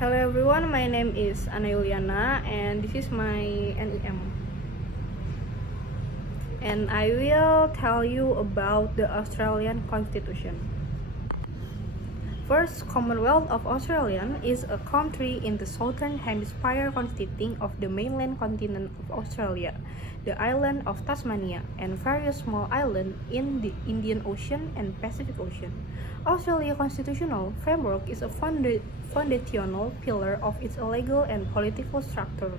Hello everyone, my name is Yuliana and this is my NEM. And I will tell you about the Australian Constitution. First, Commonwealth of Australia is a country in the southern hemisphere consisting of the mainland continent of Australia, the island of Tasmania, and various small islands in the Indian Ocean and Pacific Ocean. Australia's constitutional framework is a foundational pillar of its legal and political structure.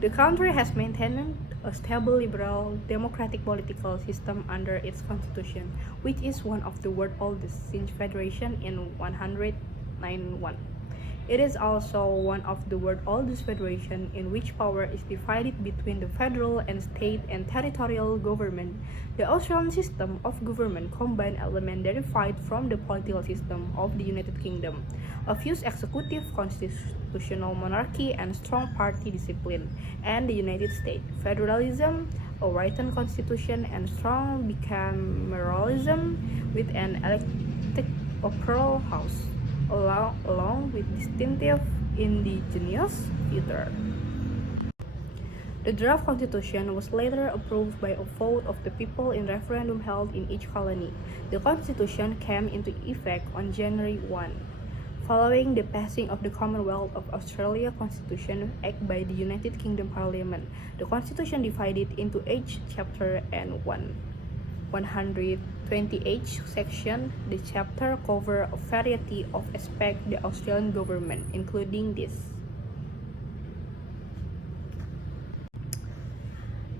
The country has maintained a stable liberal democratic political system under its constitution, which is one of the world's oldest since federation in 191. It is also one of the world's oldest federations in which power is divided between the federal and state and territorial government. The Australian system of government combines elements derived from the political system of the United Kingdom, a fused executive constitutional monarchy and strong party discipline, and the United States federalism, a written constitution, and strong bicameralism with an elected upper house, along with distinctive indigenous features. The draft constitution was later approved by a vote of the people in referendum held in each colony. The constitution came into effect on January 1. Following the passing of the Commonwealth of Australia Constitution Act by the United Kingdom Parliament, the constitution divided into 8 chapters and 128 sections. The chapter cover a variety of aspects of the Australian government, including this.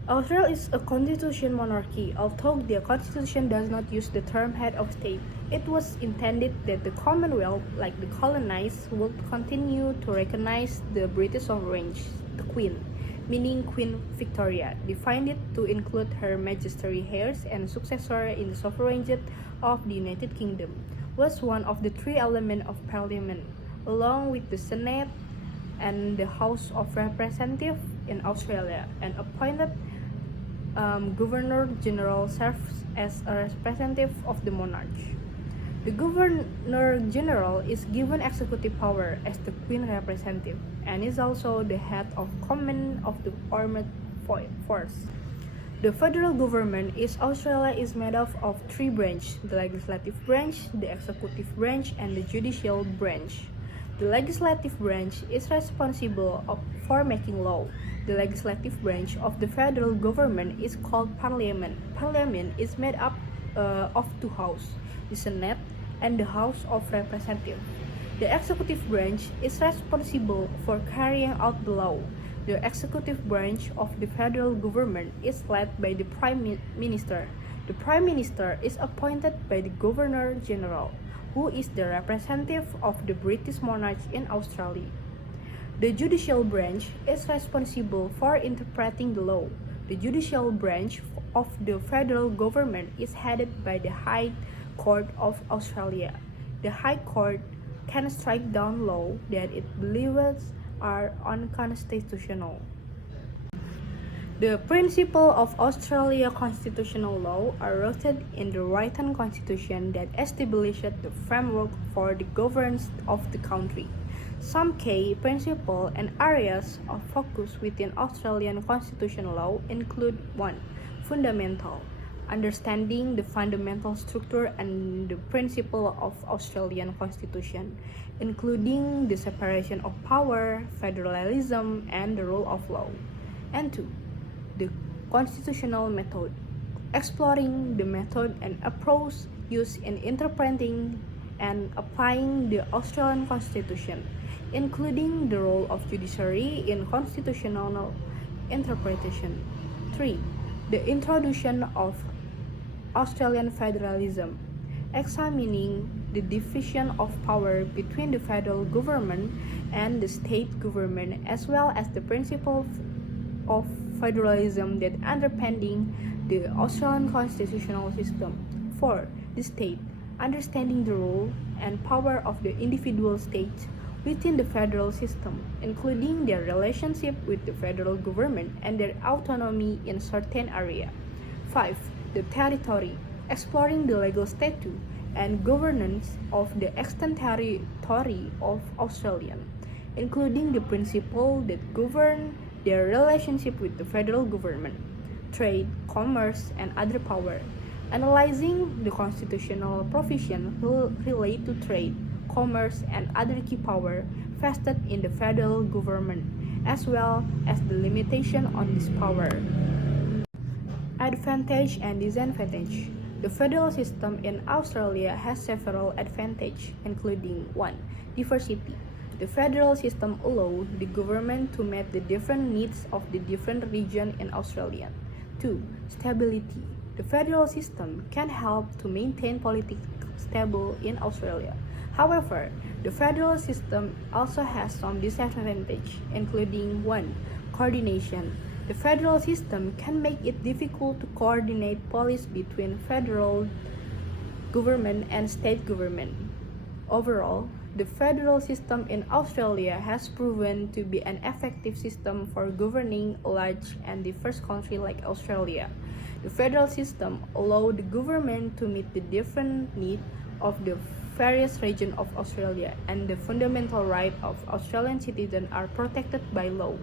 Australia is a constitutional monarchy. Although the constitution does not use the term head of state, it was intended that the Commonwealth, like the colonized, would continue to recognize the British sovereign, the Queen, meaning Queen Victoria, defined it to include Her Majesty's heirs and successors in the sovereignty of the United Kingdom, was one of the 3 elements of Parliament, along with the Senate and the House of Representatives in Australia, and appointed Governor-General serves as a representative of the monarch. The Governor-General is given executive power as the Queen representative and is also the head of command of the armed force. The federal government in Australia is made up of 3 branches: the legislative branch, the executive branch, and the judicial branch. The legislative branch is responsible for making law. The legislative branch of the federal government is called Parliament. Parliament is made up of 2 houses, the Senate and the House of Representatives. The executive branch is responsible for carrying out the law. The executive branch of the federal government is led by the Prime Minister. The Prime Minister is appointed by the Governor-General, who is the representative of the British monarch in Australia. The judicial branch is responsible for interpreting the law. The judicial branch of the federal government is headed by the High Court of Australia. The High Court can strike down laws that it believes are unconstitutional. The principles of Australian constitutional law are rooted in the written constitution that established the framework for the governance of the country. Some key principles and areas of focus within Australian constitutional law include 1. Fundamental. Understanding the fundamental structure and the principle of Australian constitution, including the separation of power, federalism, and the rule of law. And 2. The constitutional method. Exploring the method and approach used in interpreting and applying the Australian Constitution, including the role of judiciary in constitutional interpretation. 3. The introduction of Australian federalism, examining the division of power between the federal government and the state government, as well as the principles of federalism that underpinning the Australian constitutional system. 4. The state, understanding the role and power of the individual states within the federal system, including their relationship with the federal government and their autonomy in certain areas. 5. The territory, exploring the legal status and governance of the extant territory of Australia, including the principles that govern their relationship with the federal government, trade, commerce, and other power, analyzing the constitutional provisions relate to trade, commerce, and other key power vested in the federal government, as well as the limitation on this power. Advantage and disadvantage. The federal system in Australia has several advantages, including 1. Diversity. The federal system allows the government to meet the different needs of the different regions in Australia. 2. Stability. The federal system can help to maintain politics stable in Australia. However, the federal system also has some disadvantages, including 1. Coordination. The federal system can make it difficult to coordinate policy between federal government and state government. Overall, the federal system in Australia has proven to be an effective system for governing a large and diverse country like Australia. The federal system allows the government to meet the different needs of the various regions of Australia, and the fundamental rights of Australian citizens are protected by law.